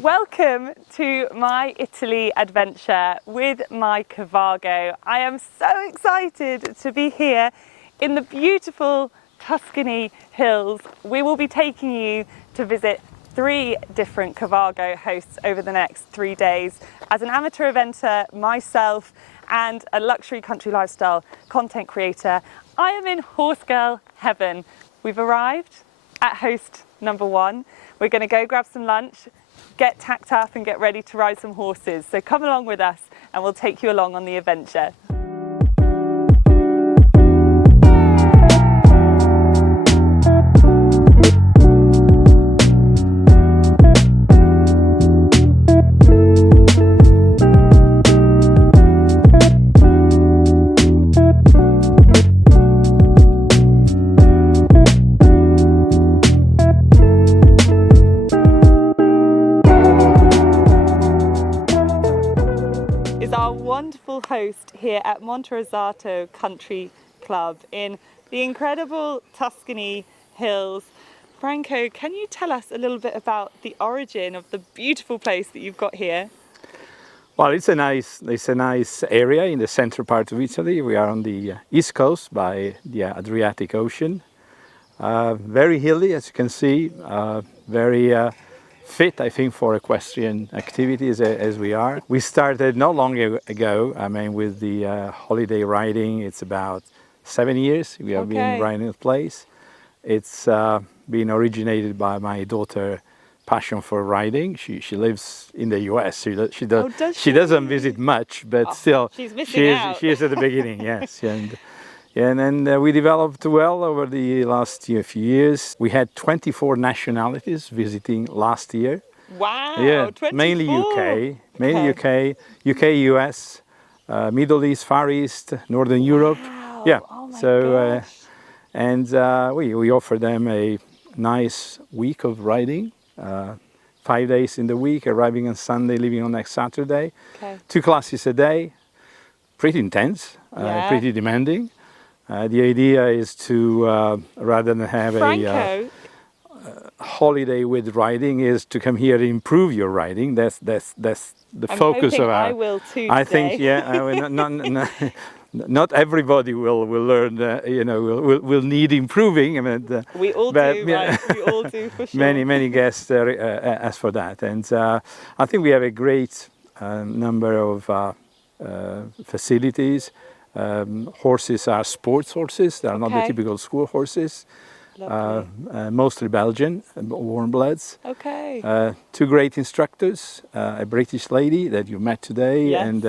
Welcome to my Italy adventure with my Cavago. I am so excited to be here in the beautiful Tuscany hills. We will be taking you to visit 3 different Cavago hosts over the next 3 days. As an amateur eventer myself and a luxury country lifestyle content creator, I am in horse girl heaven. We've arrived at host number 1. We're going to go grab some lunch, get tacked up and get ready to ride some horses. So come along with us and we'll take you along on the adventure. Wonderful host here at Monterosato Country Club in the incredible Tuscany hills. Franco, can you tell us a little bit about the origin of the beautiful place that you've got here? Well, it's a nice area in the central part of Italy. We are on the east coast by the Adriatic Ocean. Very hilly, as you can see, very fit, I think, for equestrian activities as we are. We started not long ago, with the holiday riding. It's about 7 years we have been riding the place. It's been originated by my daughter' passion for riding. She lives in the US. She doesn't visit much, but still she's missing out. She is at the beginning, yes. And then we developed well over the last few years. We had 24 nationalities visiting last year. Wow, yeah, 24? Mainly UK, US, Middle East, Far East, Northern Europe. Yeah, oh my gosh. We offer them a nice week of riding. 5 days in the week, arriving on Sunday, leaving on next Saturday. 2 classes a day, pretty intense, pretty demanding. The idea is to, rather than have a holiday with riding, is to come here to improve your riding. That's the focus of our. I will too. I think, not everybody will learn. Will need improving. We all do, right? We all do for sure. Many guests ask for that, and I think we have a great number of facilities. Horses are sports horses. They are not the typical school horses. Mostly Belgian, warm bloods. 2 great instructors, a British lady that you met today, and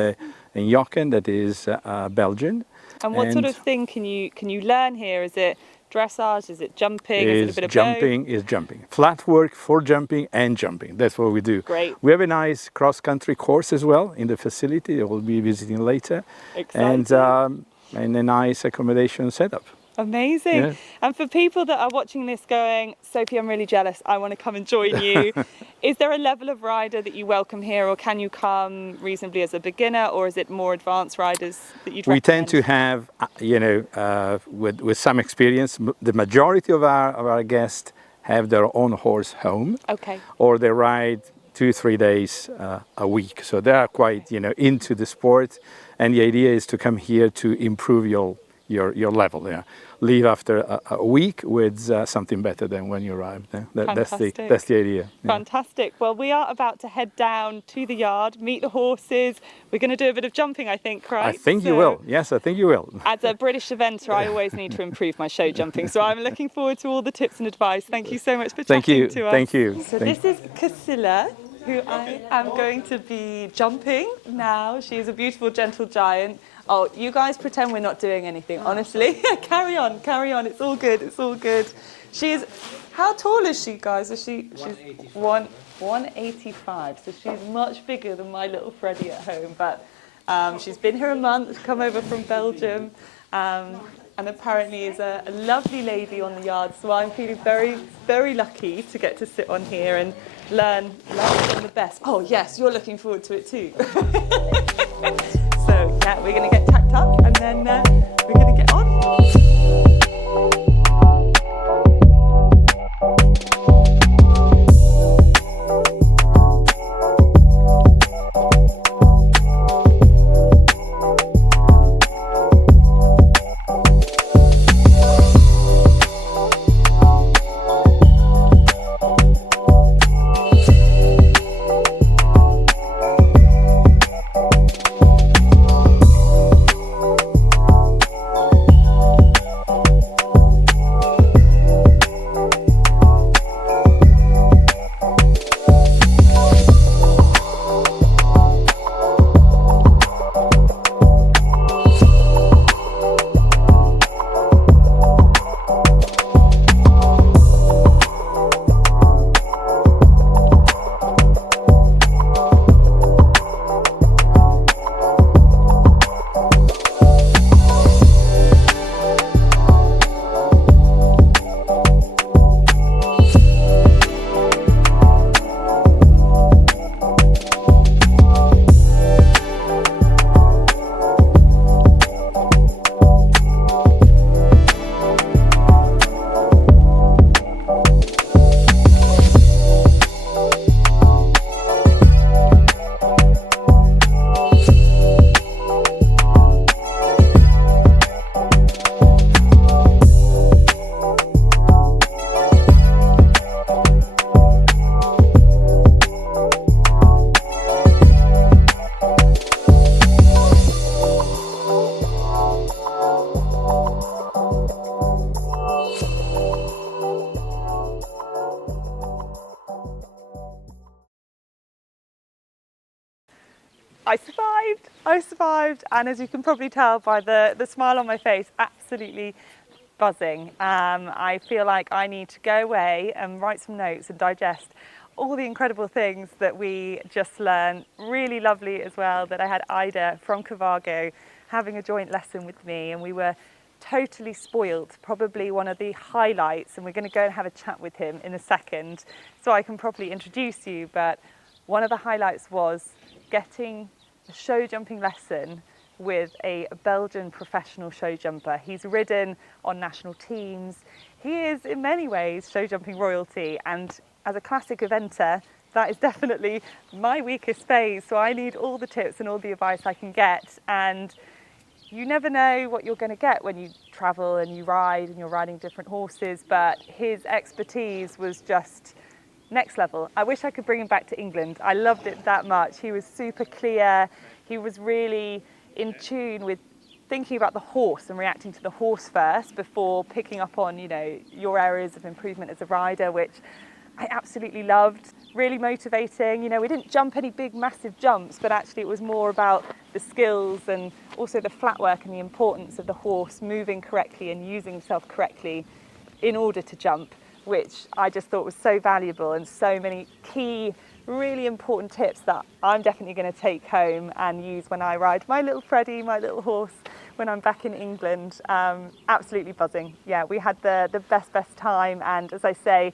Jochen that is Belgian. And what sort of thing can you learn here? Is it dressage? Is it jumping? Is it a bit of jumping? Is jumping. Flat work for jumping and jumping. That's what we do. Great. We have a nice cross-country course as well in the facility that we'll be visiting later. Exciting. And a nice accommodation setup. Amazing. Yeah. And for people that are watching this going, Sophie, I'm really jealous, I want to come and join you. Is there a level of rider that you welcome here, or can you come reasonably as a beginner, or is it more advanced riders that you'd recommend? We tend to have, with some experience, the majority of our guests have their own horse home. Or they ride 2-3 days a week. So they are quite, into the sport. And the idea is to come here to improve your level. Yeah. Leave after a week with something better than when you arrived. Yeah. That's the idea. Yeah. Fantastic. Well, we are about to head down to the yard, meet the horses. We're going to do a bit of jumping, I think, right? I think you will. Yes, I think you will. As a British eventer, I always need to improve my show jumping. So I'm looking forward to all the tips and advice. Thank you so much for chatting to us. Thank you. So this is Castello, who I am going to be jumping now. She is a beautiful, gentle giant. Oh, you guys pretend we're not doing anything, honestly. Carry on. It's all good. She's, how tall is she, guys? She's 185, so she's much bigger than my little Freddie at home. But she's been here a month, come over from Belgium, and apparently is a lovely lady on the yard. So I'm feeling very, very lucky to get to sit on here and learn from the best. Oh yes, you're looking forward to it too. So yeah, we're going to get tacked up and then we're going to get on. I survived. I survived. And as you can probably tell by the smile on my face, absolutely buzzing. I feel like I need to go away and write some notes and digest all the incredible things that we just learned. Really lovely as well that I had Ida from Cavago having a joint lesson with me, and we were totally spoiled. Probably one of the highlights, and we're going to go and have a chat with him in a second so I can properly introduce you. But one of the highlights was getting a show jumping lesson with a Belgian professional show jumper. He's ridden on national teams. He is in many ways show jumping royalty, and as a classic eventer, that is definitely my weakest phase. So I need all the tips and all the advice I can get. And you never know what you're going to get when you travel and you ride and you're riding different horses, but his expertise was just next level. I wish I could bring him back to England. I loved it that much. He was super clear. He was really in tune with thinking about the horse and reacting to the horse first before picking up on, your areas of improvement as a rider, which I absolutely loved. Really motivating. We didn't jump any big, massive jumps, but actually it was more about the skills and also the flat work and the importance of the horse moving correctly and using himself correctly in order to jump, which I just thought was so valuable, and so many key, really important tips that I'm definitely going to take home and use when I ride my little Freddie, my little horse, when I'm back in England. Absolutely buzzing. Yeah, we had the best time, and as I say,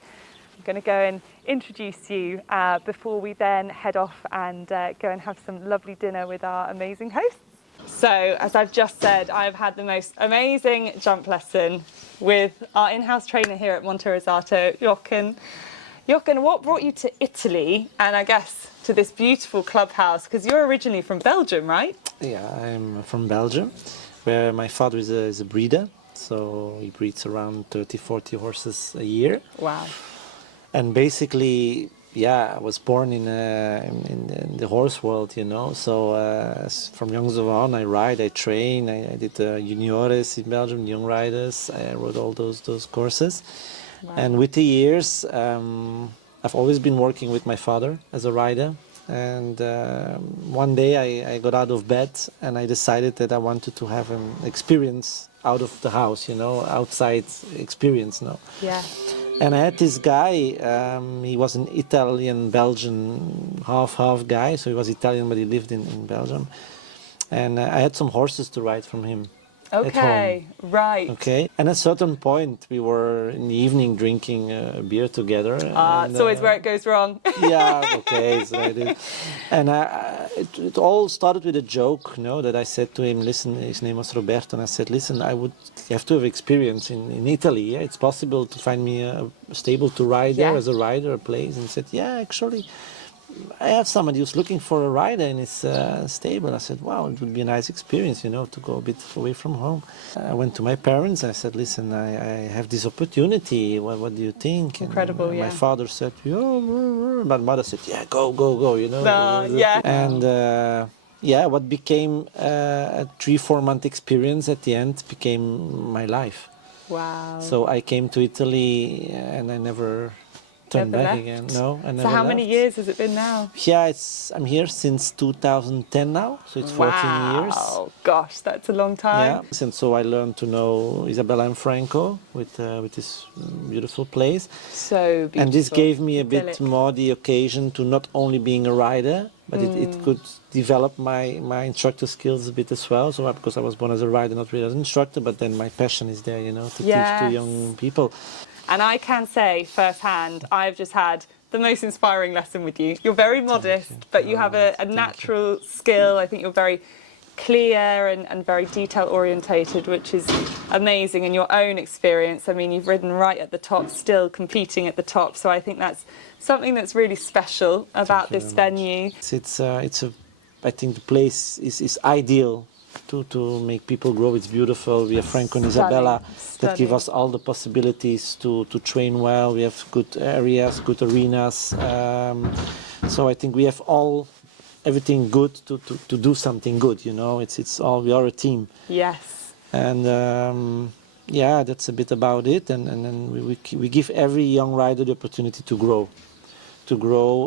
I'm going to go and introduce you before we then head off and go and have some lovely dinner with our amazing hosts. So, as I've just said, I've had the most amazing jump lesson with our in-house trainer here at Monterosato, Jochen. Jochen, what brought you to Italy, and I guess to this beautiful clubhouse? Because you're originally from Belgium, right? Yeah, I'm from Belgium, where my father is a breeder. So he breeds around 30-40 horses a year. Wow. And basically, I was born in the horse world, So from young on, I ride, I train, I did juniores in Belgium, young riders. I rode all those courses. Wow. And with the years, I've always been working with my father as a rider. And one day I got out of bed and I decided that I wanted to have an experience out of the house, outside experience. Yeah. And I had this guy, he was an Italian-Belgian half guy, so he was Italian but he lived in Belgium. And I had some horses to ride from him. Okay, right. Okay, and at a certain point we were in the evening drinking beer together. It's always where it goes wrong. Yeah, okay, so I did. And it all started with a joke, that I said to him, listen, his name was Roberto, and I said, listen, you have to have experience in Italy. Yeah? It's possible to find me a stable to ride there as a rider, a place. And he said, yeah, actually, I have somebody who's looking for a rider in his stable. I said, wow, it would be a nice experience, to go a bit away from home. I went to my parents. I said, listen, I have this opportunity. What do you think? Incredible, and yeah. My father said, oh, my mother said, yeah, go, Yeah. And what became a 3-4 month experience at the end became my life. Wow. So I came to Italy and I never turned back left. Again. No, I never So how left. many years has it been now? Yeah, I'm here since 2010 now, so it's 14 years. Wow, gosh, that's a long time. Yeah, and so I learned to know Isabella and Franco with this beautiful place. So beautiful. And this gave me a Idyllic. bit more the occasion to not only being a rider, but it could develop my instructor skills a bit as well. So because I was born as a rider, not really as an instructor, but then my passion is there, to teach to young people. And I can say firsthand, I've just had the most inspiring lesson with you. You're very modest, but you have a natural skill. I think you're very clear and very detail orientated, which is amazing in your own experience. I mean, you've ridden right at the top, still competing at the top. So I think that's something that's really special about this venue. I think the place is ideal to make people grow. It's beautiful. We have Franco and Isabella that give us all the possibilities to train well. We have good areas, good arenas. So I think we have everything good to do something good. It's all, we are a team. Yes. And that's a bit about it. And then we give every young rider the opportunity to grow.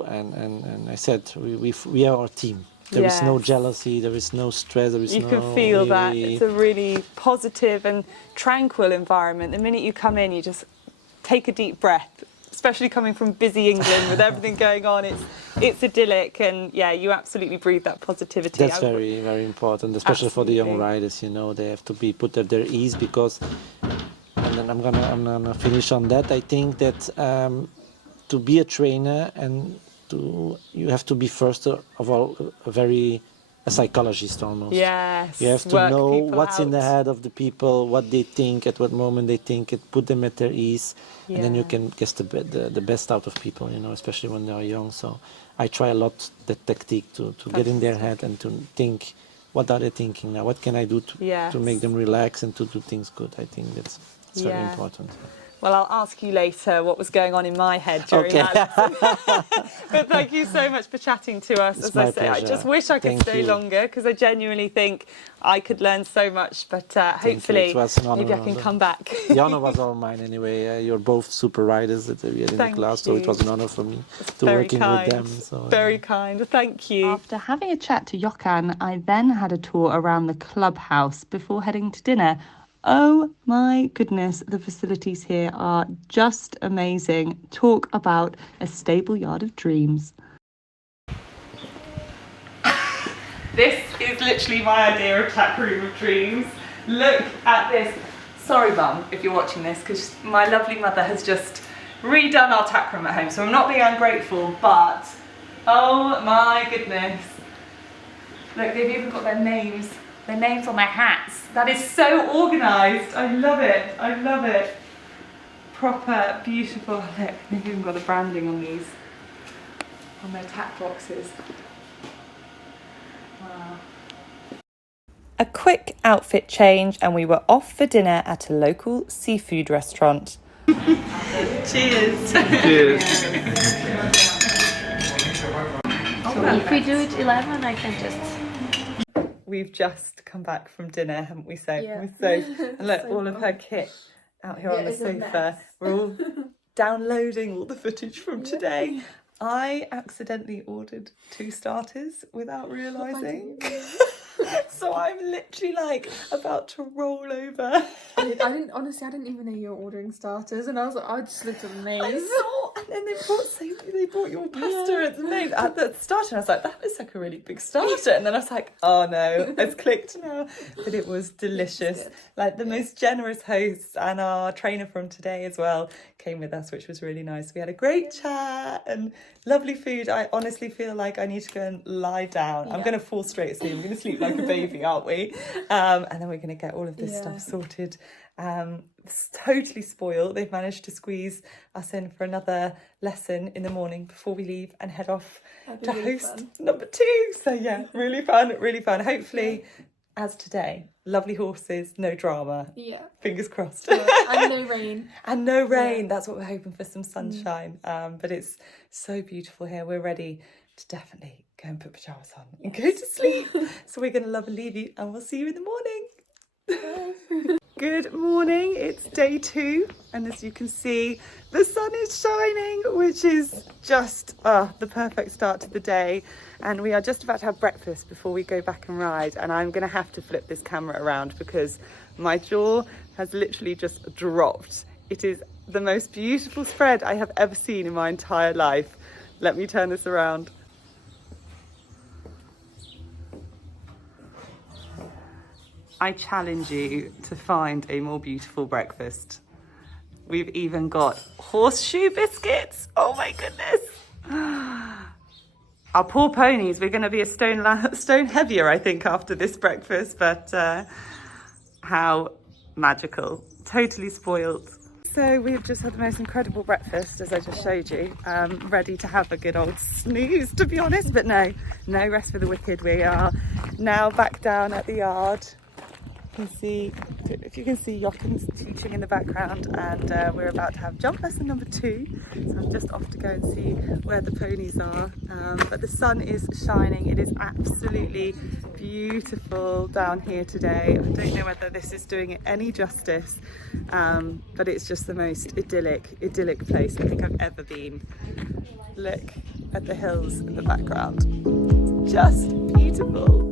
And I said we are our team. There is no Yes. jealousy, there is no stress, there is You no... can feel that. really- It's a really positive and tranquil environment. The minute you come in, you just take a deep breath, especially coming from busy England with everything going on. It's idyllic, and yeah, you absolutely breathe that positivity. That's very, very important, especially for the young Absolutely. riders. You know, they have to be put at their ease because. And then I'm gonna finish on that. I think that to be a trainer you have to be first of all a psychologist almost. Yes. You have to work know people what's in the out. head of the people, what they think, at what moment they think it, put them at their ease, and then you Yeah. can get the best out of people, you know, especially when they are young. So I try a lot that technique to get in their head and to think, what are they thinking now? What can I do Yes. to make them relax and to do things good? I think it's very Yeah. important. Well, I'll ask you later what was going on in my head during Okay. that lesson. But thank you so much for chatting to us. It's As I my say, I pleasure. just wish I could Thank stay you. longer because I genuinely think I could learn so much. But hopefully, It was an honor. maybe I can come back. The honor was all mine anyway. You're both super riders that we had in the Thank class, so it you. was an honor for me to Very working kind. with them. So, Very kind. Thank you. After having a chat to Jokan, I then had a tour around the clubhouse before heading to dinner. Oh my goodness, the facilities here are just amazing. Talk about a stable yard of dreams. This is literally my idea of tack room of dreams. Look at this. Sorry, Mum, if you're watching this, because my lovely mother has just redone our tack room at home, so I'm not being ungrateful, but oh my goodness. Look, they've even got their names on their hats. That is so organised. I love it. I love it. Proper, beautiful. Look, they've even got the branding on these, on their tack boxes. Wow. A quick outfit change and we were off for dinner at a local seafood restaurant. Cheers. Cheers. If we do it 11, I can just... We've just come back from dinner, haven't we, Soph? Yeah. We're and look, all of her kit out here on the it's a sofa. mess. We're all downloading all the footage from today. I accidentally ordered 2 starters without realising. So I'm literally like about to roll over. I didn't even know you were ordering starters, and I was like, I just looked amazed. I saw, and then they brought your pasta. It's amazing. At the starter, I was like, that looks like a really big starter. And then I was like, oh no, it's clicked now. But it was delicious. Like the most generous hosts, and our trainer from today as well came with us, which was really nice. We had a great chat and lovely food. I honestly feel like I need to go and lie down. I'm going to fall straight asleep. I'm going to sleep like a baby, aren't we? And then we're going to get all of this stuff sorted. It's totally spoiled. They've managed to squeeze us in for another lesson in the morning before we leave and head off to host number 2. So yeah, really fun, really fun. Hopefully, as today, lovely horses, no drama. Yeah. Fingers crossed. And no rain. And no rain. That's what we're hoping for, some sunshine. But it's so beautiful here. We're ready to definitely go and put pyjamas on and go to sleep. So we're going to love and leave you, and we'll see you in the morning. Good morning, it's day 2, and as you can see, the sun is shining, which is just the perfect start to the day. And we are just about to have breakfast before we go back and ride, and I'm going to have to flip this camera around because my jaw has literally just dropped. It is the most beautiful spread I have ever seen in my entire life. Let me turn this around. I challenge you to find a more beautiful breakfast. We've even got horseshoe biscuits. Oh my goodness. Our poor ponies, we're going to be a stone heavier, I think, after this breakfast, but how magical. Totally spoiled. So we've just had the most incredible breakfast, as I just showed you. Ready to have a good old snooze, to be honest, but no rest for the wicked. We are now back down at the yard. If you can see Joachim's teaching in the background, and we're about to have jump lesson number 2, so I'm just off to go and see where the ponies are. But the sun is shining. It is absolutely beautiful down here today. I don't know whether this is doing it any justice, but it's just the most idyllic place I think I've ever been. Look at the hills in the background. just beautiful.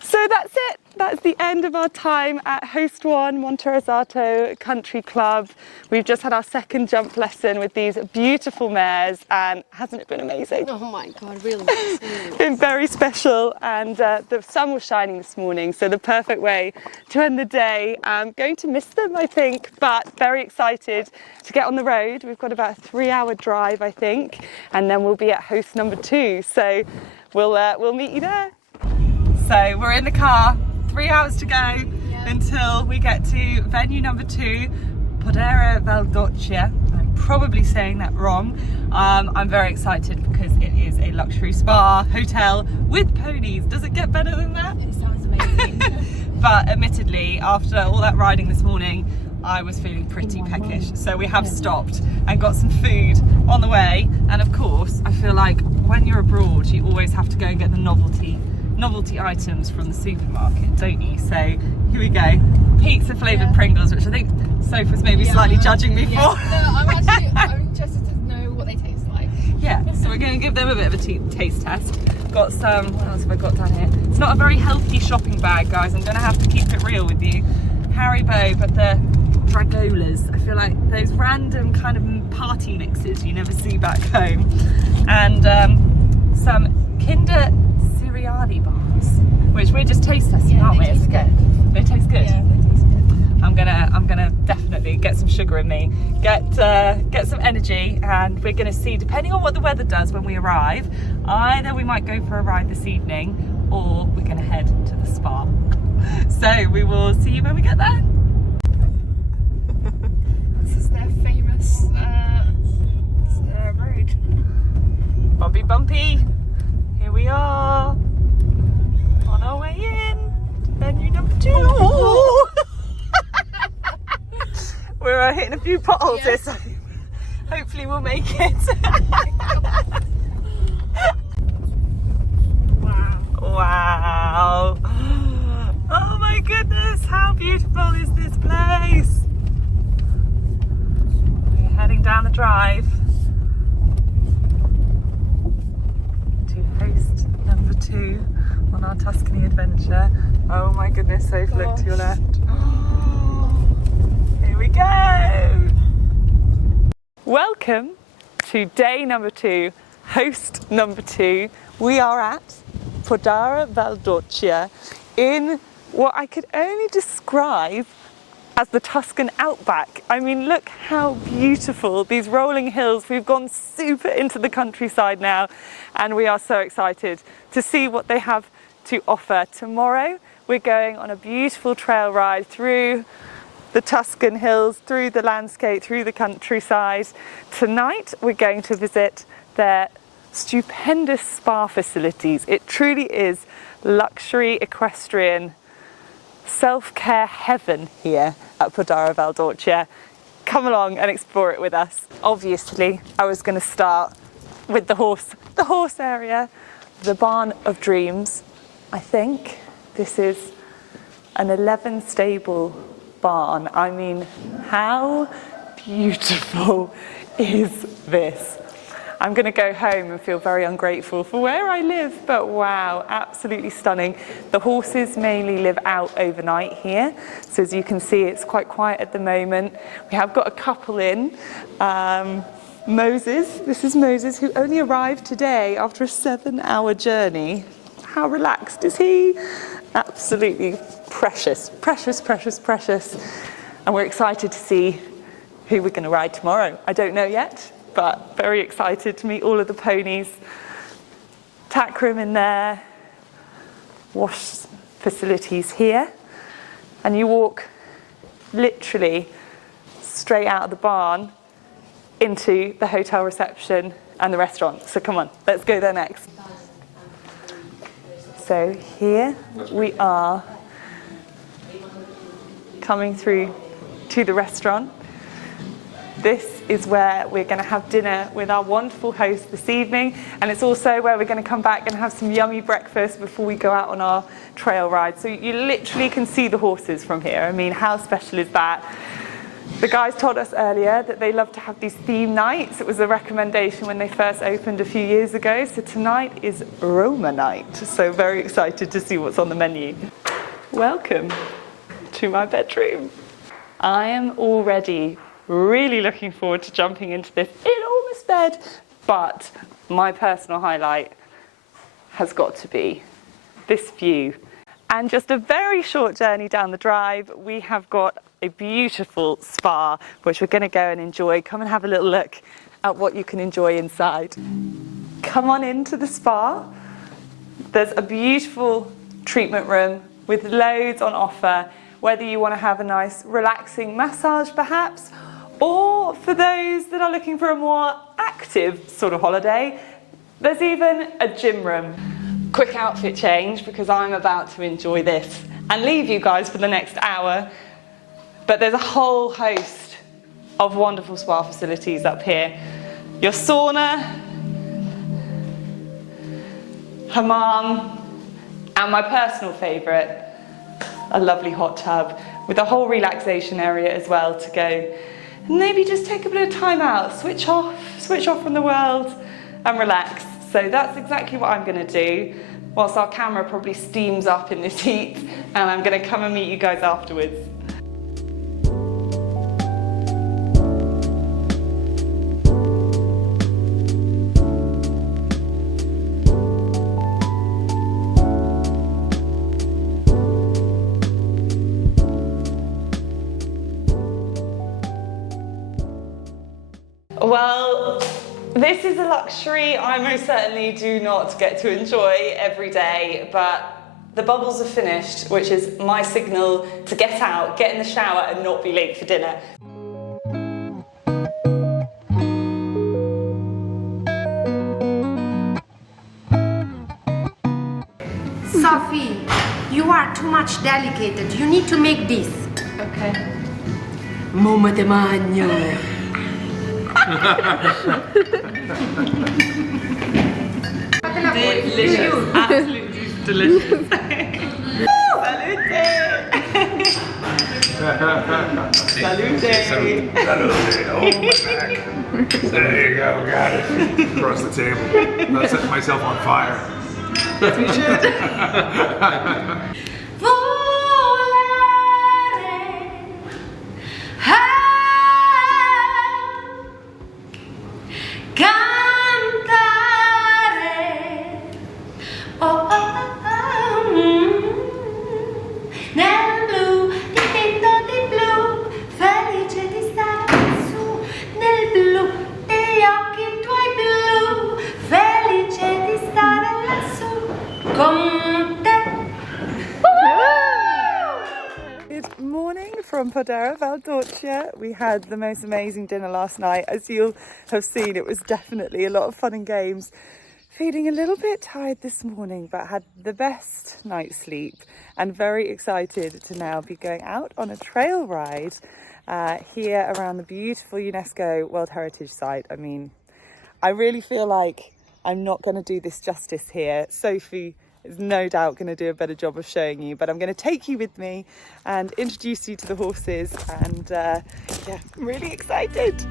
So that's it. That's the end of our time at Host 1 Monterosato Country Club. We've just had our second jump lesson with these beautiful mares, and hasn't it been amazing? Oh my God, really nice. Been very special, and the sun was shining this morning, so the perfect way to end the day. I'm going to miss them, I think, but very excited to get on the road. We've got about a 3-hour drive, I think, and then we'll be at host number 2. So we'll meet you there. So we're in the car, 3 hours to go until we get to venue number 2, Podere Val. I'm probably saying that wrong. I'm very excited because it is a luxury spa hotel with ponies. Does it get better than that? It sounds amazing. But admittedly, after all that riding this morning, I was feeling pretty peckish. So we have stopped and got some food on the way. And of course, I feel like when you're abroad, you always have to go and get the novelty items from the supermarket, don't you? So here we go, pizza flavoured Pringles, which I think Soph was maybe slightly judging me for. No, I'm interested to know what they taste like. Yeah, so we're going to give them a bit of a taste test. Got some, what else have I got down here? It's not a very healthy shopping bag, guys. I'm going to have to keep it real with you. Haribo, but the Dragolas. I feel like those random kind of party mixes you never see back home. And some Kinder bars, which we're just taste testing, aren't we? It's good. They taste good. Yeah, they taste good. I'm gonna definitely get some sugar in me, get some energy, and we're gonna see, depending on what the weather does when we arrive, either we might go for a ride this evening or we're gonna head to the spa. So we will see you when we get there. This is their famous road. Bumpy. Here we are. On our way in to venue number 2. We're hitting a few potholes here, so hopefully we'll make it. Wow. Oh my goodness, how beautiful is this place? We're heading down the drive. 2 on our Tuscany adventure. Oh my goodness, Soph, look to your left. Here we go! Welcome to day number 2, host number 2. We are at Podere Val in what I could only describe as the Tuscan outback. I mean, look how beautiful these rolling hills. We've gone super into the countryside now, and we are so excited to see what they have to offer. Tomorrow, we're going on a beautiful trail ride through the Tuscan hills, through the landscape, through the countryside. Tonight, we're going to visit their stupendous spa facilities. It truly is luxury equestrian self-care heaven here at Podere Val. Come along and explore it with us. Obviously, I was going to start with the horse area, the barn of dreams. I think this is an 11 stable barn. I mean, how beautiful is this? I'm going to go home and feel very ungrateful for where I live, but wow, absolutely stunning. The horses mainly live out overnight here, so as you can see, it's quite quiet at the moment. We have got a couple in. Moses, this is Moses, who only arrived today after a 7-hour journey. How relaxed is he? Absolutely precious, precious, precious, precious. And we're excited to see who we're going to ride tomorrow. I don't know yet, but very excited to meet all of the ponies. Tack room in there, wash facilities here, and you walk literally straight out of the barn into the hotel reception and the restaurant. So come on, let's go there next. So here we are coming through to the restaurant. This is where we're going to have dinner with our wonderful host this evening, and it's also where we're going to come back and have some yummy breakfast before we go out on our trail ride. So you literally can see the horses from here. I mean, how special is that? The guys told us earlier that they love to have these theme nights. It was a recommendation when they first opened a few years ago. So tonight is Roma night. So very excited to see what's on the menu. Welcome to my bedroom. I am already really looking forward to jumping into this enormous bed, but my personal highlight has got to be this view. And just a very short journey down the drive, we have got a beautiful spa, which we're going to go and enjoy. Come and have a little look at what you can enjoy inside. Come on into the spa. There's a beautiful treatment room with loads on offer, whether you want to have a nice relaxing massage perhaps, or for those that are looking for a more active sort of holiday, there's even a gym room. Quick outfit change because I'm about to enjoy this and leave you guys for the next hour. But there's a whole host of wonderful spa facilities up here. Your sauna, hammam, and my personal favourite, a lovely hot tub with a whole relaxation area as well to go. And maybe just take a bit of time out, switch off from the world and relax. So that's exactly what I'm going to do, whilst our camera probably steams up in this heat, and I'm going to come and meet you guys afterwards. Well, this is a luxury I most certainly do not get to enjoy every day, but the bubbles are finished, which is my signal to get out, get in the shower and not be late for dinner. Sophie, you are too much delicate. You need to make this. Okay. Mamma te magno. Delicious, absolutely delicious. Salute! Salute! Salute! Oh, my back. There you go, got it. Across the table. Not setting myself on fire. Nel blu, dipinto di blu, felice di stare lassù, nel blu degli occhi tuoi blu, felice di stare lassù con te. Good morning from Podere Val. We had the most amazing dinner last night. As you'll have seen, it was definitely a lot of fun and games. Feeling a little bit tired this morning, but had the best night's sleep and very excited to now be going out on a trail ride here around the beautiful UNESCO World Heritage Site. I mean, I really feel like I'm not going to do this justice here. Sophie is no doubt going to do a better job of showing you, but I'm going to take you with me and introduce you to the horses, and yeah, I'm really excited.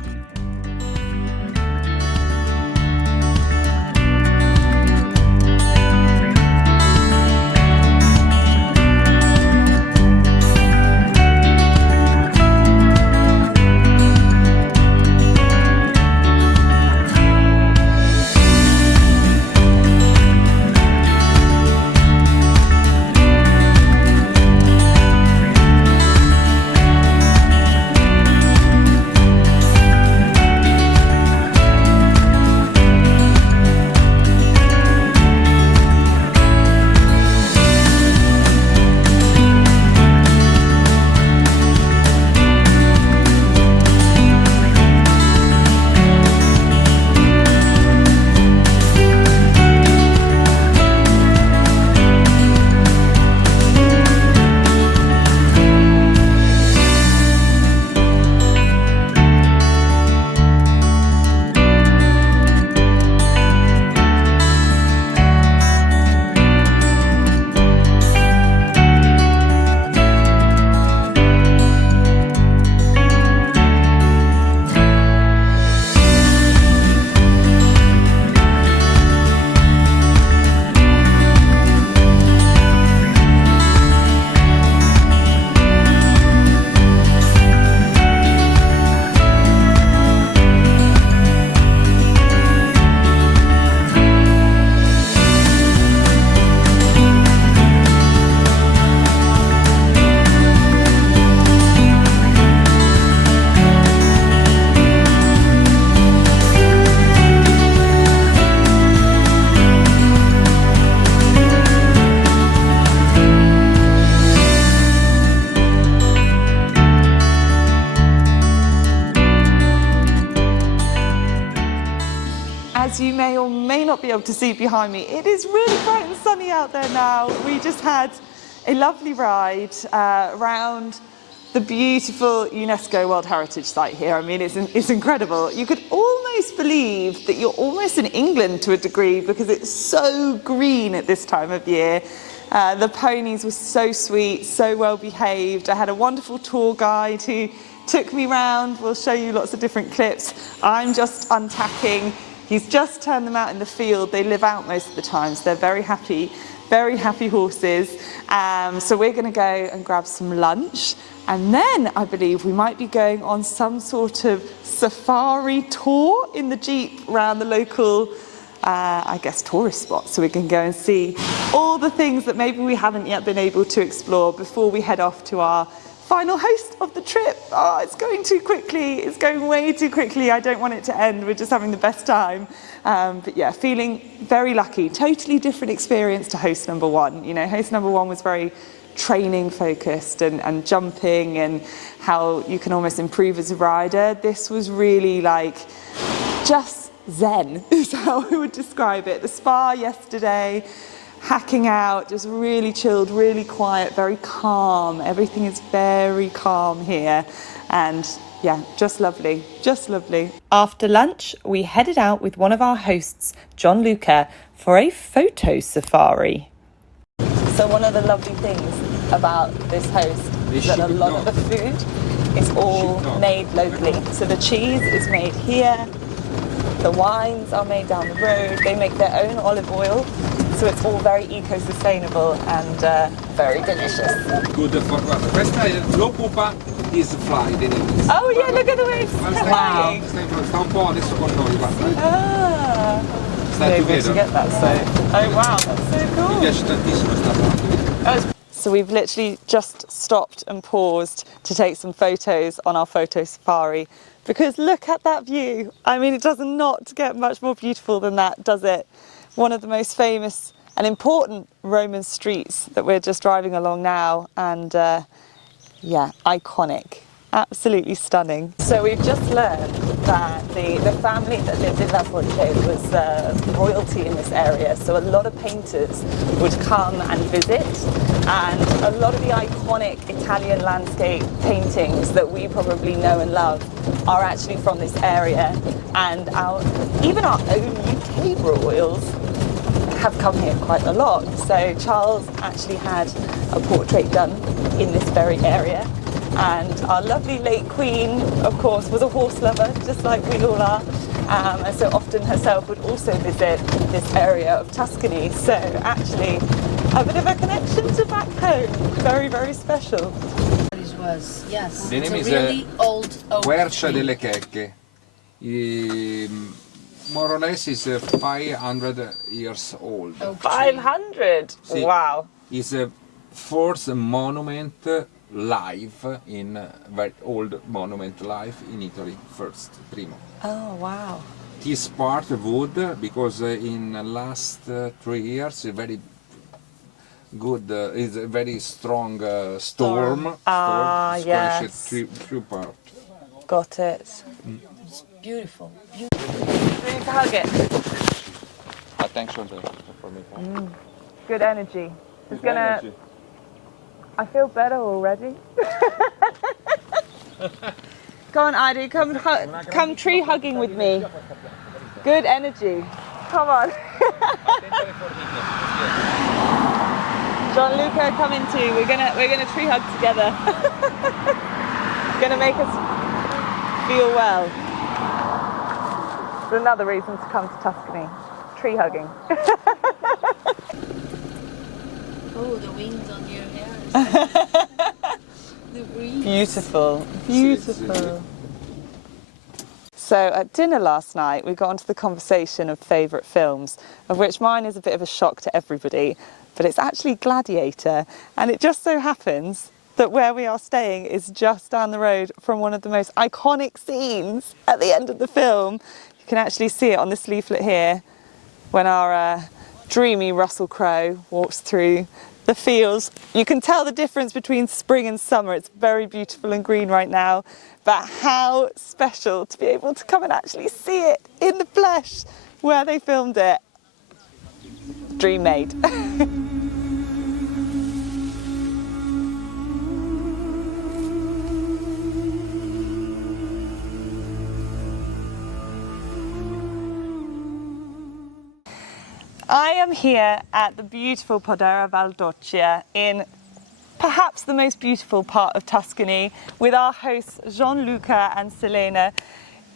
As you may or may not be able to see behind me, it is really bright and sunny out there now. We just had a lovely ride around the beautiful UNESCO World Heritage Site here. I mean, it's incredible. You could almost believe that you're almost in England to a degree because it's so green at this time of year. The ponies were so sweet, so well behaved. I had a wonderful tour guide who took me round. We'll show you lots of different clips. I'm just untacking. He's just turned them out in the field. They live out most of the time, so they're very happy horses. So we're going to go and grab some lunch. And then I believe we might be going on some sort of safari tour in the Jeep around the local, I guess, tourist spots. So we can go and see all the things that maybe we haven't yet been able to explore before we head off to our final host of the trip. Oh, it's going too quickly. It's going way too quickly. I don't want it to end. We're just having the best time. But yeah, feeling very lucky. Totally different experience to host number one. You know, host number one was very training focused and jumping and how you can almost improve as a rider. This was really like just zen is how I would describe it. The spa yesterday, hacking out, just really chilled, really quiet, very calm. Everything is very calm here, and yeah, just lovely, just lovely. After lunch, we headed out with one of our hosts, John Luca, for a photo safari. So one of the lovely things about this host is that a lot of the food is all made locally. So the cheese is made here, the wines are made down the road, they make their own olive oil. So it's all very eco-sustainable and very delicious. Good for guarda, questa è l'Ocupa is flight in English. Oh yeah, look at the way it's flying. Sta un po' adesso con noi, guarda. Ah, Sta able together. to get that. So, oh wow, that's so Mi cool. piace tantissimo sta parte. So we've literally just stopped and paused to take some photos on our photo safari because look at that view. I mean, it does not get much more beautiful than that, does it? One of the most famous and important Roman streets that we're just driving along now, and yeah, iconic. Absolutely stunning. So we've just learned that the family that lived in La Forte was royalty in this area. So a lot of painters would come and visit, and a lot of the iconic Italian landscape paintings that we probably know and love are actually from this area. And even our own UK royals have come here quite a lot. So Charles actually had a portrait done in this very area. And our lovely late Queen, of course, was a horse lover, just like we all are. And so often herself would also visit this area of Tuscany. So actually, a bit of a connection to back home. Very, very special. It was, yes. The name it's is a really old Quercia tree. delle Checche. More or less is 500 years old. Oak tree. 500? Sì. Wow. Is a fourth monument live in very old monument live in Italy first, primo. Oh, wow. This part wood because in the last 3 years a very good is a very strong storm. Ah, Squashed yes. two part. Got it. It's beautiful. We need to hug it. Attention for me. Good energy. It's gonna. I feel better already. Go on, Ida, come tree hugging with me. Good energy. Come on. Gianluca, come in too. We're gonna tree hug together. Gonna make us feel well. It's another reason to come to Tuscany. Tree hugging. Oh, the winds on your hair. The breeze. Beautiful, beautiful. So at dinner last night, we got onto the conversation of favourite films, of which mine is a bit of a shock to everybody, but it's actually Gladiator. And it just so happens that where we are staying is just down the road from one of the most iconic scenes at the end of the film. You can actually see it on this leaflet here, when our dreamy Russell Crowe walks through the fields. You can tell the difference between spring and summer. It's very beautiful and green right now, but how special to be able to come and actually see it in the flesh where they filmed it. Dream made. I am here at the beautiful Podere Val in perhaps the most beautiful part of Tuscany with our hosts Gianluca and Selena.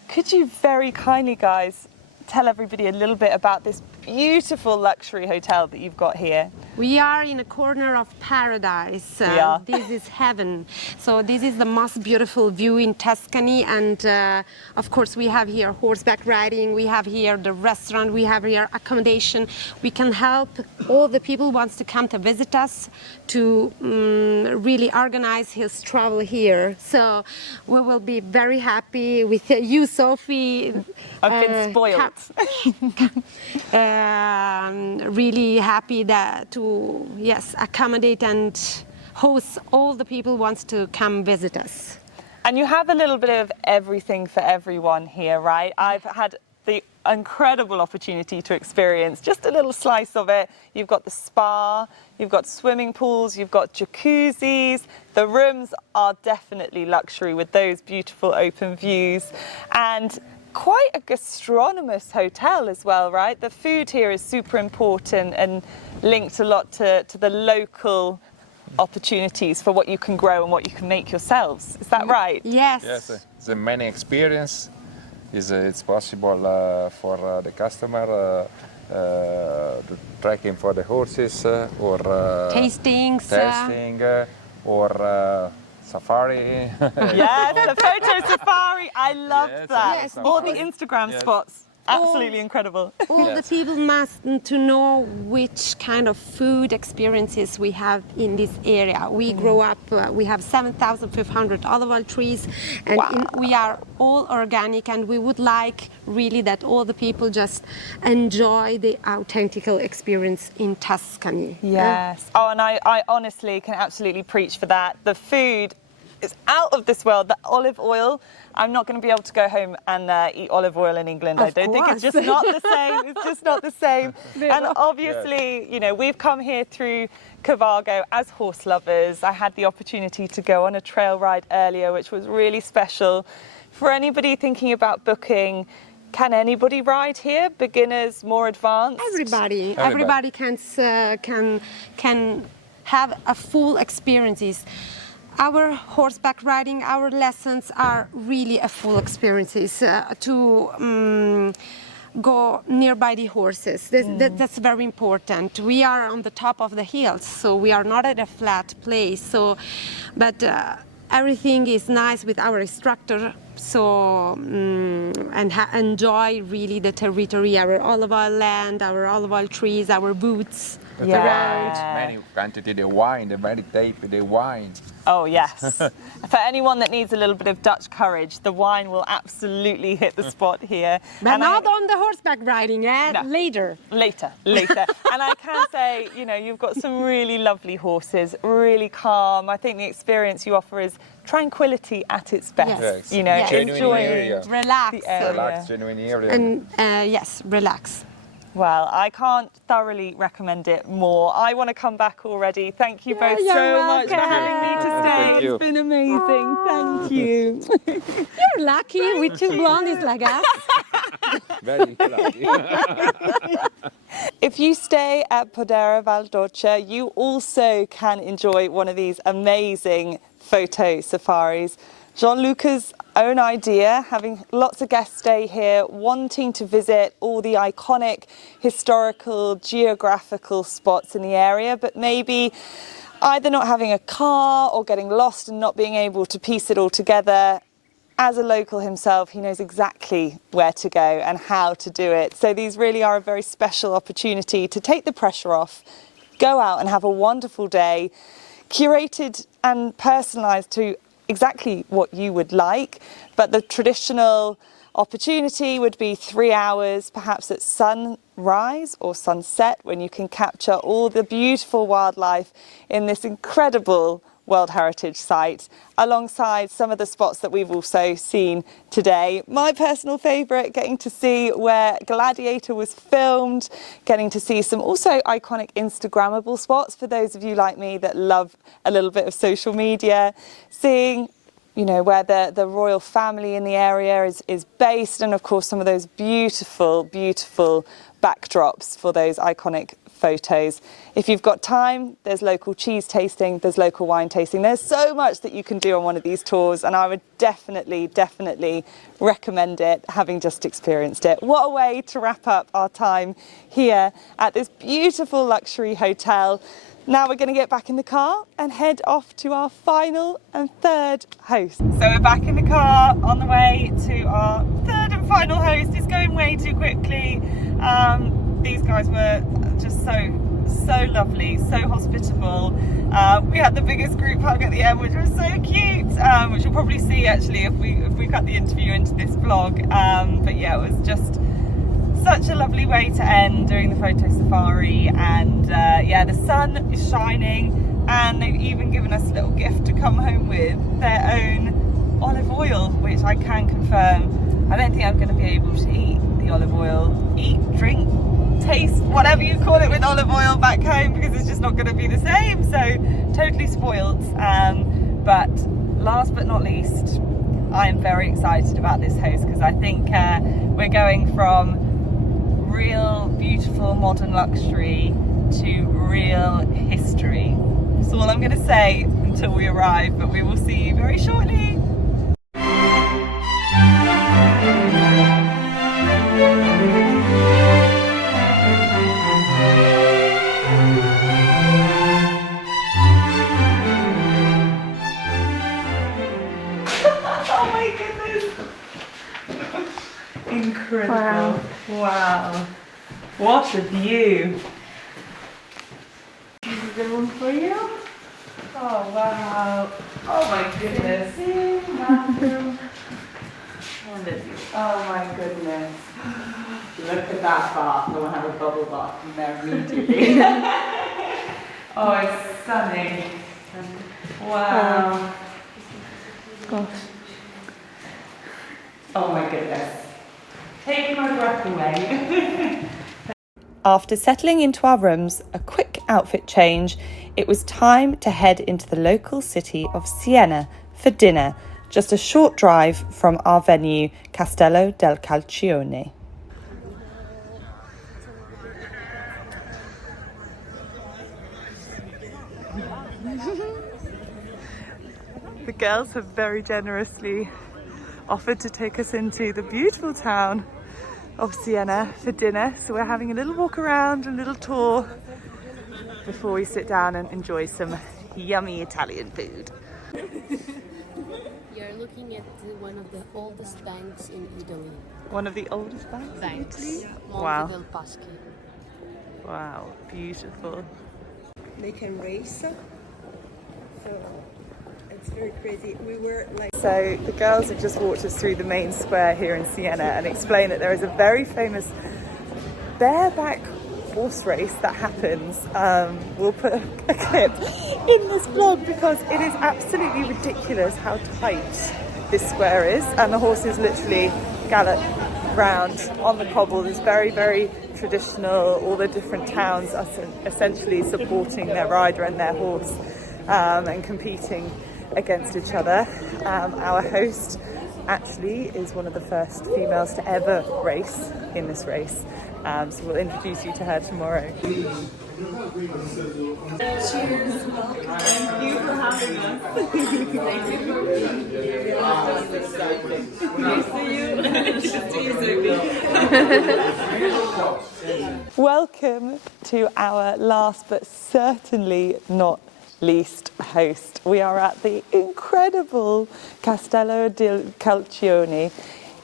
Could you very kindly, guys, tell everybody a little bit about this beautiful luxury hotel that you've got here? We are in a corner of paradise. We are. This is heaven. So this is the most beautiful view in Tuscany, and of course we have here horseback riding, we have here the restaurant, we have here accommodation. We can help all the people who wants to come to visit us to really organize his travel here. So we will be very happy with you, Sophie. I've been spoiled. Really happy that to accommodate and host all the people who wants to come visit us. And you have a little bit of everything for everyone here, right? I've had the incredible opportunity to experience just a little slice of it. You've got the spa, you've got swimming pools, you've got jacuzzis. The rooms are definitely luxury with those beautiful open views. And quite a gastronomous hotel as well, right? The food here is super important and linked a lot to the local opportunities for what you can grow and what you can make yourselves. Is that right? Yes. Yes, the many experience it's possible for the customer the trekking for the horses or Tastings. testing or safari. Yes, the photo safari. I loved Yes, that. Yes, All the because- Instagram Yes. spots. Absolutely incredible. All Yes. the people must to know which kind of food experiences we have in this area. We grow up, we have 7,500 olive oil trees, and we are all organic, and we would like really that all the people just enjoy the authentic experience in Tuscany. Yes. Oh, and I honestly can absolutely preach for that. The food is out of this world. The olive oil, I'm not going to be able to go home and eat olive oil in England. I don't think it's just not the same. It's just not the same. And obviously, you know, we've come here through Cavago as horse lovers. I had the opportunity to go on a trail ride earlier, which was really special. For anybody thinking about booking, can anybody ride here? Beginners, more advanced? Everybody can have a full experiences. Our horseback riding, our lessons are really a full experiences to go nearby the horses. That's very important. We are on the top of the hills, so we are not at a flat place. So, but everything is nice with our instructor. So and enjoy really the territory, our olive oil land, our olive oil trees, our boots. Many quantity the wine, the very deep the wine. Oh yes. For anyone that needs a little bit of Dutch courage, the wine will absolutely hit the spot here. But not on the horseback riding, no. Later. And I can say, you know, you've got some really lovely horses, really calm. I think the experience you offer is tranquility at its best. Yes. You know, Genuine relax. the area. Relax, genuine area. And yes, relax. Well, I can't thoroughly recommend it more. I want to come back already. Thank you both you're so much for welcome. having me to stay. Thank you. It's been amazing. Thank you. You're lucky with two blondies like us. Very lucky. If you stay at Podere Val, you also can enjoy one of these amazing photo safaris. Jean-Luc's own idea, having lots of guests stay here, wanting to visit all the iconic historical, geographical spots in the area, but maybe either not having a car or getting lost and not being able to piece it all together. As a local himself, he knows exactly where to go and how to do it. So these really are a very special opportunity to take the pressure off, go out and have a wonderful day, curated and personalised to exactly what you would like, but the traditional opportunity would be 3 hours, perhaps at sunrise or sunset, when you can capture all the beautiful wildlife in this incredible World Heritage Site, alongside some of the spots that we've also seen today. My personal favourite, getting to see where Gladiator was filmed, getting to see some also iconic Instagrammable spots for those of you like me that love a little bit of social media, seeing, you know, where the royal family in the area is based, and of course some of those beautiful, beautiful backdrops for those iconic photos. If you've got time, there's local cheese tasting, there's local wine tasting. There's so much that you can do on one of these tours, and I would definitely recommend it, having just experienced it. What a way to wrap up our time here at this beautiful luxury hotel. Now we're going to get back in the car and head off to our final and third host. So we're back in the car on the way to our third and final host. It's going way too quickly. These guys were just so lovely, so hospitable. We had the biggest group hug at the end, which was so cute, which you'll probably see actually if we cut the interview into this vlog. But yeah, it was just such a lovely way to end during the photo safari, and yeah, the sun is shining, and they've even given us a little gift to come home with, their own olive oil, which I can confirm I don't think I'm going to be able to eat the olive oil, drink, taste, whatever you call it with olive oil back home, because it's just not going to be the same. So totally spoiled. But last but not least, I am very excited about this host, because I think we're going from real beautiful modern luxury to real history. That's all I'm going to say until we arrive, but we will see you very shortly. What a view! This is the room for you. Oh wow! Oh my goodness! Bathroom. Oh my goodness! Look at that bath. I want to have a bubble bath in there immediately. Oh, it's stunning! Wow! Gosh! Oh my goodness! Taking my breath away. After settling into our rooms, a quick outfit change, it was time to head into the local city of Siena for dinner, just a short drive from our venue, Castello del Cailon. The girls have very generously offered to take us into the beautiful town of Siena for dinner, so we're having a little walk around, a little tour before we sit down and enjoy some yummy Italian food. You're looking at one of the oldest banks in Italy. One of the oldest banks in Italy? Monte Wow. del Paschi. Wow, beautiful. They can race, so it's very crazy. We were like... So the girls have just walked us through the main square here in Siena and explained that there is a very famous bareback horse race that happens. We'll put a clip in this vlog because it is absolutely ridiculous how tight this square is, and the horses literally gallop round on the cobble. It's very, very traditional. All the different towns are essentially supporting their rider and their horse and competing against each other. Our host actually is one of the first females to ever race in this race, so we'll introduce you to her tomorrow. Cheers! Thank you for having us. Thank you for being here. It's exciting. Nice to see you. Welcome to our last but certainly not least host. We are at the incredible Castello del Cailon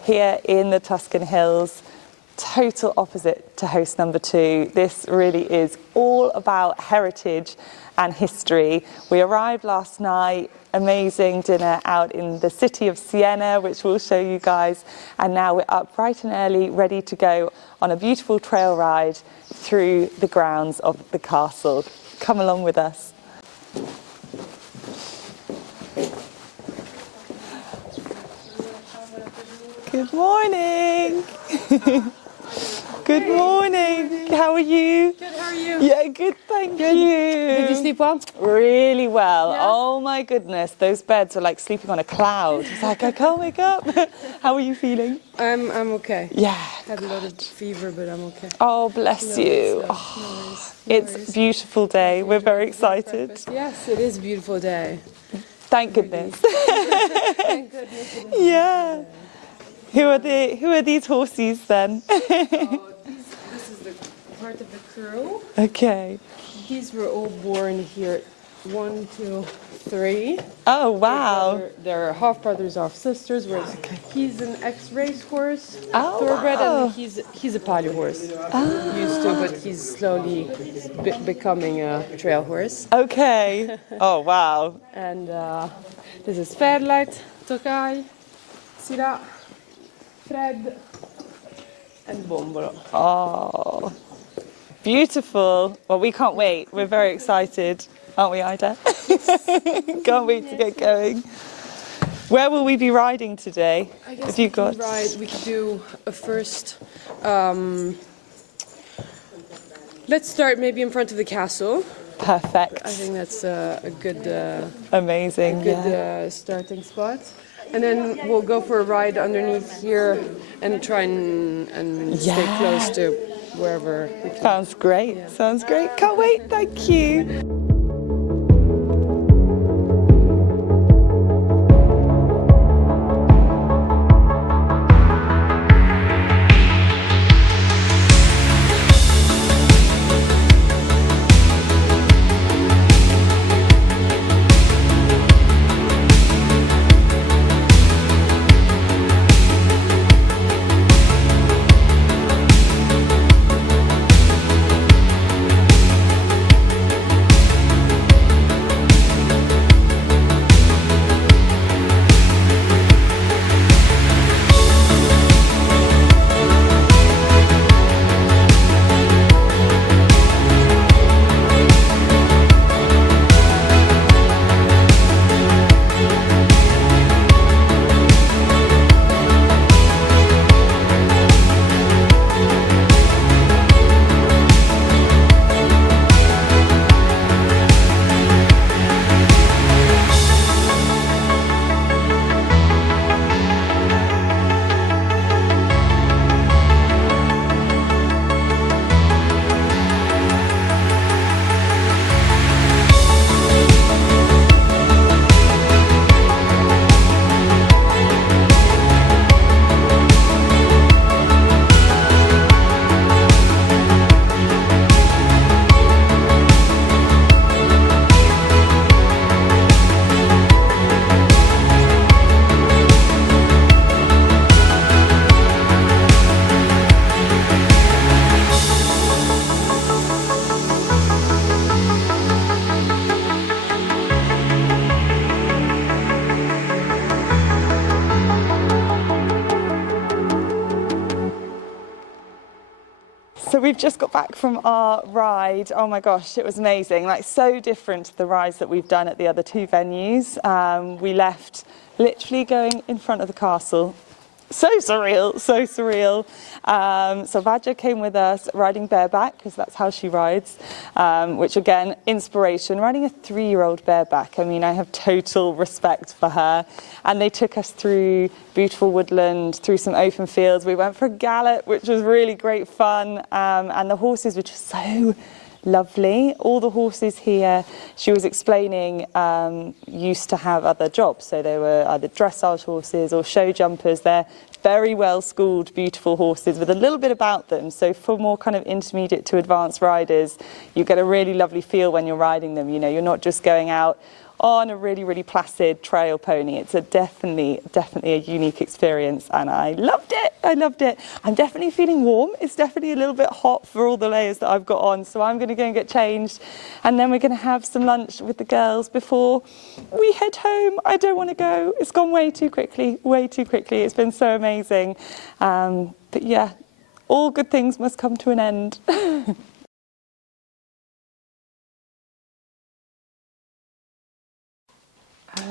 here in the Tuscan hills, total opposite to host number 2. This really is all about heritage and history. We arrived last night, amazing dinner out in the city of Siena, which we'll show you guys, and now we're up bright and early, ready to go on a beautiful trail ride through the grounds of the castle. Come along with us. Good morning. Good morning. How are you? Good, how are you? Yeah, good, thank you. Did you sleep well? Really well. Yeah. Oh my goodness, those beds are like sleeping on a cloud. It's like, I can't wake up. How are you feeling? I'm okay. Yeah. Had a lot of fever, but I'm okay. Oh, bless you. It's a beautiful day. We're very excited. Yes, it is a beautiful day. Thank goodness. Thank goodness. Yeah. Who are these horses then? This is the part of the crew. Okay. These were all born here. 1, 2, 3. Oh wow. They're half brothers, half sisters. He's an ex-race horse, Oh, thoroughbred, wow. and he's a palio horse. Used to, but he's slowly becoming a trail horse. Okay. Oh wow. And this is Fairlight, Tokai, Sira, Fred, and Bombolo. Oh, beautiful. Well, we can't wait. We're very excited, aren't we, Ida? Can't wait to get going. Where will we be riding today? I guess Have you got? we could do a first. Let's start maybe in front of the castle. Perfect. I think that's a good, Amazing. starting spot. And then we'll go for a ride underneath here and try and stay close to wherever we can. Sounds great. Yeah. Sounds great. Can't wait. Thank you. We've just got back from our ride. Oh my gosh, it was amazing. Like, so different to the rides that we've done at the other two venues. We left literally going in front of the castle. So surreal, so surreal. So Vaja came with us riding bareback, because that's how she rides, which again, inspiration. Riding a 3-year-old bareback, I mean, I have total respect for her. And they took us through beautiful woodland, through some open fields. We went for a gallop, which was really great fun. And the horses were just so lovely. All the horses here, she was explaining, used to have other jobs. So they were either dressage horses or show jumpers. They're very well schooled, beautiful horses with a little bit about them. So for more kind of intermediate to advanced riders, you get a really lovely feel when you're riding them. You know, you're not just going out on a really, really placid trail pony. It's a definitely a unique experience, and I loved it. I loved it. I'm definitely feeling warm. It's definitely a little bit hot for all the layers that I've got on, so I'm going to go and get changed, and then we're going to have some lunch with the girls before we head home. I don't want to go. It's gone way too quickly, way too quickly. It's been so amazing. But yeah, all good things must come to an end.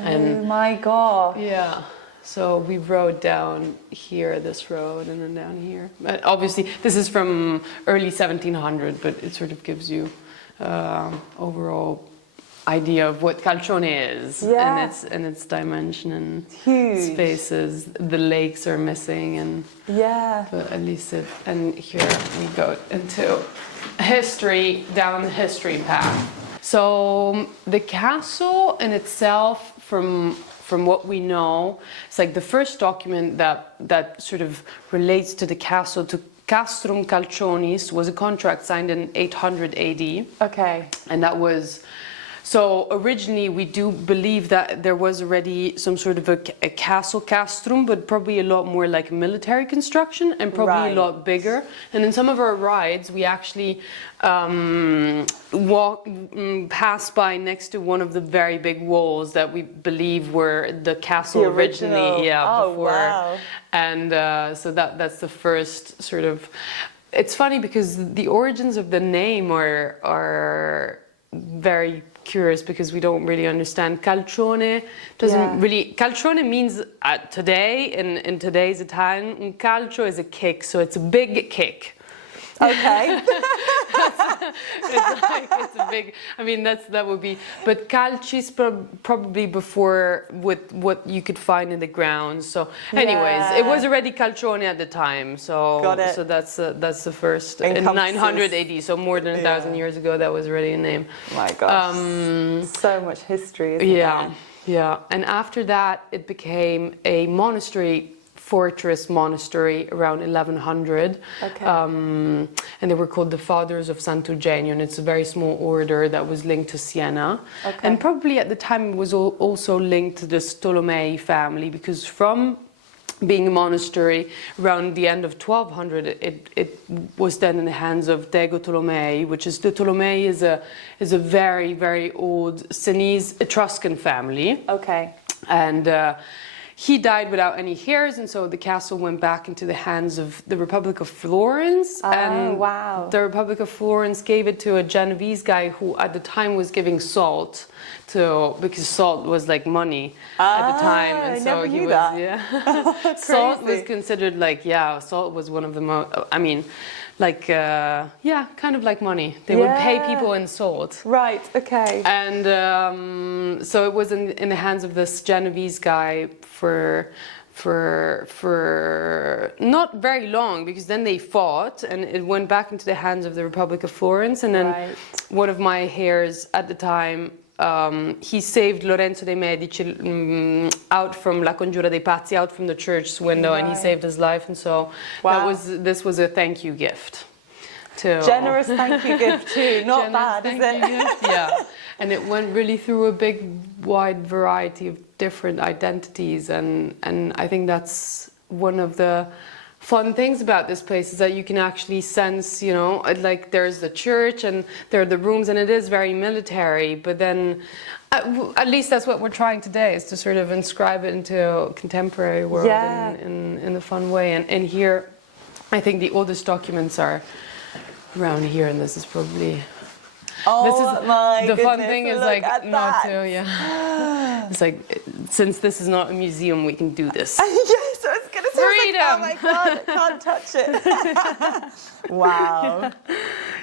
And oh my god. Yeah. So we rode down here, this road, and then down here. But obviously, this is from early 1700, but it sort of gives you overall idea of what Cailon is, and its dimension and huge spaces. The lakes are missing, and but at least it. And here we go into history, down the history path. So the castle in itself, from what we know, it's like the first document that sort of relates to the castle, to Castrum Calcionis, was a contract signed in 800 AD. Okay. And that was, so originally we do believe that there was already some sort of a castle castrum, but probably a lot more like military construction and probably a lot bigger. And in some of our rides, we actually passed by next to one of the very big walls that we believe were the castle originally. Yeah, before. Wow. And so that's the first sort of. It's funny because the origins of the name are very curious, because we don't really understand. Calcione doesn't really. Calcione means today in today's Italian, un calcio is a kick, so it's a big kick. Okay. It's a big. I mean, that would be. But calcis probably before with what you could find in the ground. So, anyways, it was already calcione at the time. So, got it. So that's the first in 900 AD. So more than 1,000 years ago, that was already a name. My gosh. So much history. Isn't there? Yeah. And after that, it became a monastery. Fortress monastery around 1100, and they were called the Fathers of Sant'Eugenio, and it's a very small order that was linked to Siena, and probably at the time it was also linked to the Ptolemy family, because from being a monastery around the end of 1200, it was then in the hands of Dego Ptolemy, which is the Ptolemy is a very, very old Senese Etruscan family. And he died without any heirs, and so the castle went back into the hands of the Republic of Florence. And the Republic of Florence gave it to a Genovese guy who at the time was giving salt because salt was like money at the time. And so he was, salt was considered like, salt was one of the most, I mean, like, kind of like money. They would pay people in salt. Right, okay. And so it was in the hands of this Genovese guy for not very long, because then they fought and it went back into the hands of the Republic of Florence. And then one of my heirs at the time, he saved Lorenzo de' Medici out from La Congiura dei Pazzi, out from the church's window, and he saved his life. And so this was a thank you gift. Generous thank you gift too. Not bad, is it? Yeah. And it went really through a big, wide variety of different identities, and I think that's one of the fun things about this place, is that you can actually sense, like there's the church and there are the rooms, and it is very military, but then at least that's what we're trying today, is to sort of inscribe it into a contemporary world in a fun way. And here, I think the oldest documents are around here, and this is probably. Oh this is, my the goodness, fun thing is look like at not that. to, yeah. It's like, since this is not a museum, we can do this. Yes, I was gonna say, Freedom! like, oh my God, I can't touch it. Wow.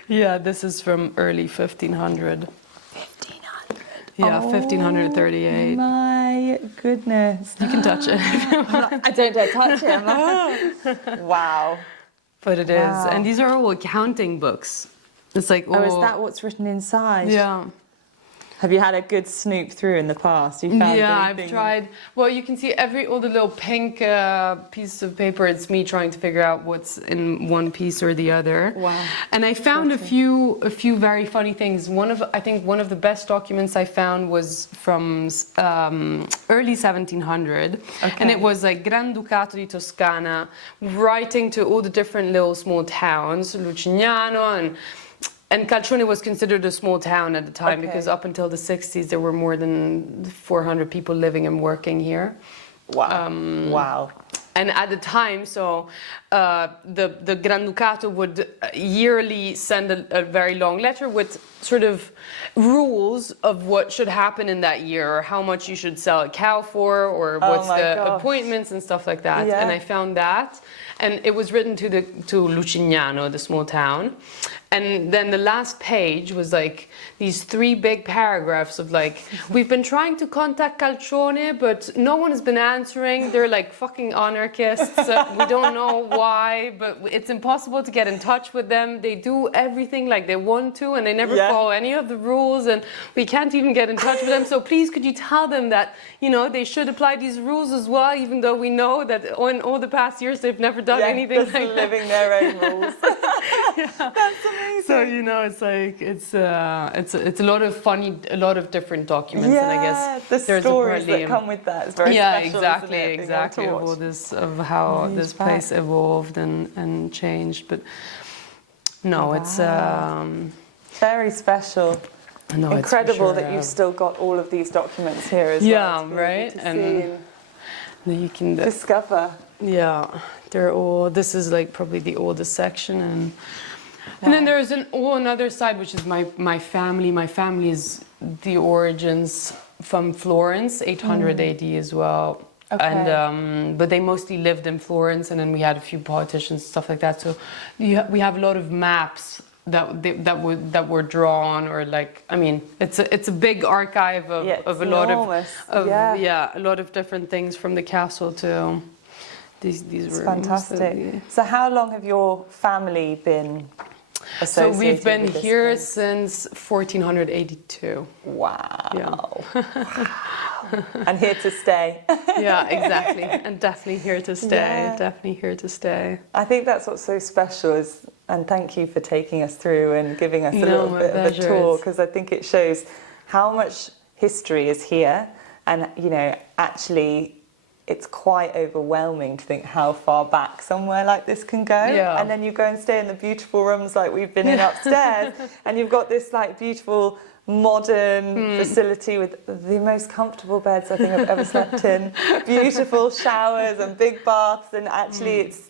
Yeah, this is from early 1500. 1500. Yeah, 1538. My goodness. You can touch it. I don't dare touch it. I'm like, oh. Wow. But it is. And these are all accounting books. It's like, oh, is that what's written inside? Yeah. Have you had a good snoop through in the past? You found I've tried. Well, you can see all the little pink pieces of paper. It's me trying to figure out what's in one piece or the other. Wow. And I found a few very funny things. I think one of the best documents I found was from early 1700, and it was like Granducato di Toscana, writing to all the different little small towns, Lucignano and Cailon was considered a small town at the time because up until the 60s there were more than 400 people living and working here. Wow. Wow. And at the time, so the Granducato would yearly send a very long letter with sort of rules of what should happen in that year, or how much you should sell a cow for, or what's the appointments and stuff like that. Yeah. And I found that. And it was written to Lucignano, the small town. And then the last page was like these 3 big paragraphs of like, we've been trying to contact Cailon, but no one has been answering. They're like fucking anarchists. We don't know why, but it's impossible to get in touch with them. They do everything like they want to, and they never follow any of the rules, and we can't even get in touch with them. So please, could you tell them that, they should apply these rules as well, even though we know that in all the past years they've never done anything like that. living their own rules. That's amazing. So it's like it's a lot of funny, a lot of different documents, and I guess the there's stories that come with that is very special. Exactly of all this, of how this place evolved and changed. But no, it's very special. No, incredible it's for sure, that you've still got all of these documents here as well. Yeah, right, and you can discover. Yeah, they're all. This is like probably the oldest section, and then there's another side which is my family. My family is the origins from Florence, 800 AD as well. Okay. And but they mostly lived in Florence, and then we had a few politicians and stuff like that. So we have a lot of maps that were drawn, or like, I mean, it's a big archive of a lot of a lot of different things from the castle to these rooms. Fantastic. So how long have your family been associated? So we've been with this here place? since 1482. Wow. Yeah. And here to stay. Yeah, exactly. And definitely here to stay. Yeah. Definitely here to stay. I think that's what's so special is, and thank you for taking us through and giving us a little bit of a tour, because I think it shows how much history is here, and actually it's quite overwhelming to think how far back somewhere like this can go. Yeah. And then you go and stay in the beautiful rooms like we've been in upstairs, and you've got this like beautiful modern facility with the most comfortable beds I think I've ever slept in, beautiful showers and big baths, and actually it's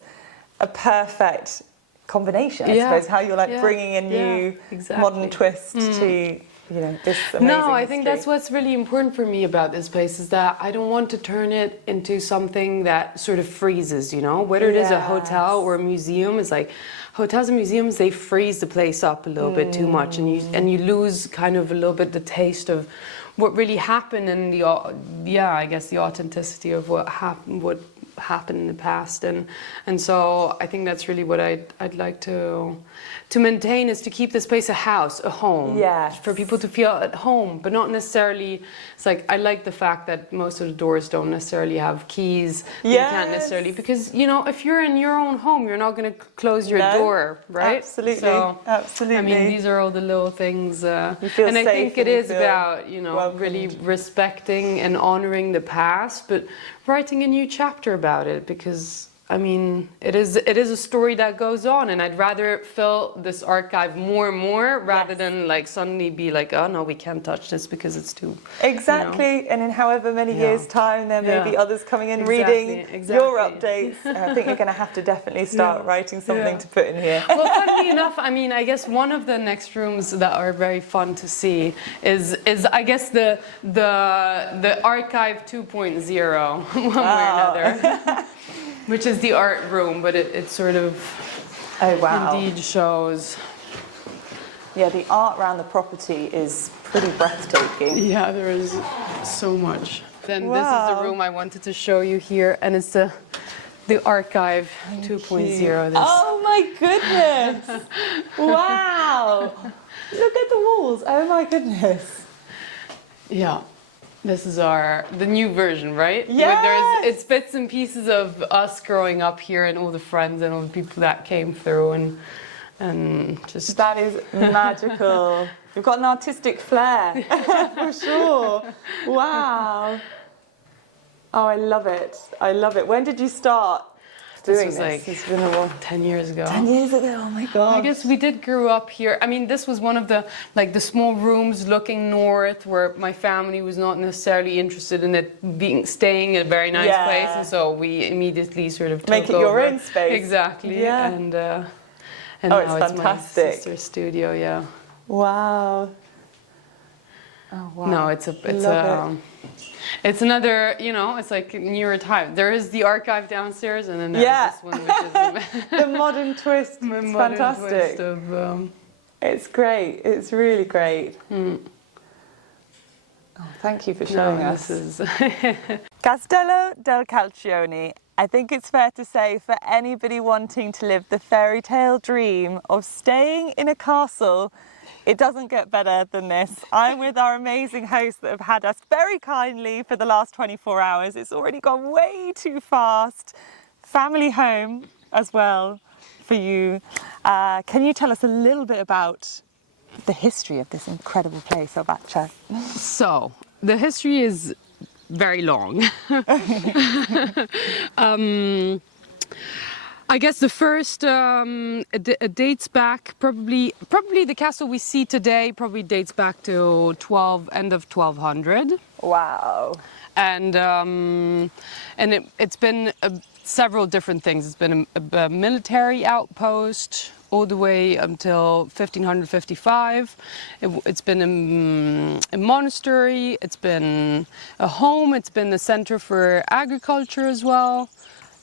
a perfect combination, I suppose, how you're like bringing a new modern twist to this amazing I think history. that's what's really important for me about this place, is that I don't want to turn it into something that sort of freezes, whether it is a hotel or a museum. It's like hotels and museums, they freeze the place up a little bit too much, and you lose kind of a little bit the taste of what really happened, and I guess the authenticity of what happened in the past, and so I think that's really what I'd like to maintain, is to keep this place a house, a home, for people to feel at home, but not necessarily. It's like, I like the fact that most of the doors don't necessarily have keys. You can't necessarily, because if you're in your own home, you're not going to close your door, right? Absolutely, so, absolutely. I mean, these are all the little things, you feel and I safe think it is about welcomed. really respecting and honoring the past, but writing a new chapter about it, because I mean, it is a story that goes on, and I'd rather fill this archive more and more rather than like suddenly be like, oh no, we can't touch this because it's too. Exactly, You know? and in however many years' time, there may be others coming in reading your updates. I think you're going to have to definitely start writing something to put in here. Well, funnily enough, I mean, I guess one of the next rooms that are very fun to see is I guess the archive 2.0, one way or another. Which is the art room, but it sort of indeed shows. Yeah, the art around the property is pretty breathtaking. Yeah, there is so much. Then this is the room I wanted to show you here, and it's the archive 2.0. Oh my goodness! Wow! Look at the walls. Oh my goodness. Yeah. This is the new version, right? Yes! It's bits and pieces of us growing up here and all the friends and all the people that came through and just... That is magical. You've got an artistic flair, for sure. Wow. Oh, I love it. I love it. When did you start doing this? Like, it's been a while. 10 years ago. 10 years ago, oh my God. I guess we did grow up here. I mean, this was one of the small rooms looking north where my family was not necessarily interested in it staying in a very nice place. And so we immediately sort of took Make it your own space. Exactly. Yeah. And now it's fantastic. my sister's studio, yeah. Wow. Oh, wow. No, it's another, it's like newer time. There is the archive downstairs, and then there's this one, which is the modern twist. It's fantastic. Twist of, it's great. It's really great. Oh, thank you for showing us. This is Castello del Calcione. I think it's fair to say, for anybody wanting to live the fairy tale dream of staying in a castle, it doesn't get better than this. I'm with our amazing hosts that have had us very kindly for the last 24 hours. It's already gone way too fast. Family home as well for you. Can you tell us a little bit about the history of this incredible place, Obaccia? So, the history is very long. I guess the first it dates back probably the castle we see today probably dates back to end of 1200. Wow. And it's been several different things. It's been a military outpost all the way until 1555. It's been a monastery. It's been a home. It's been the center for agriculture as well.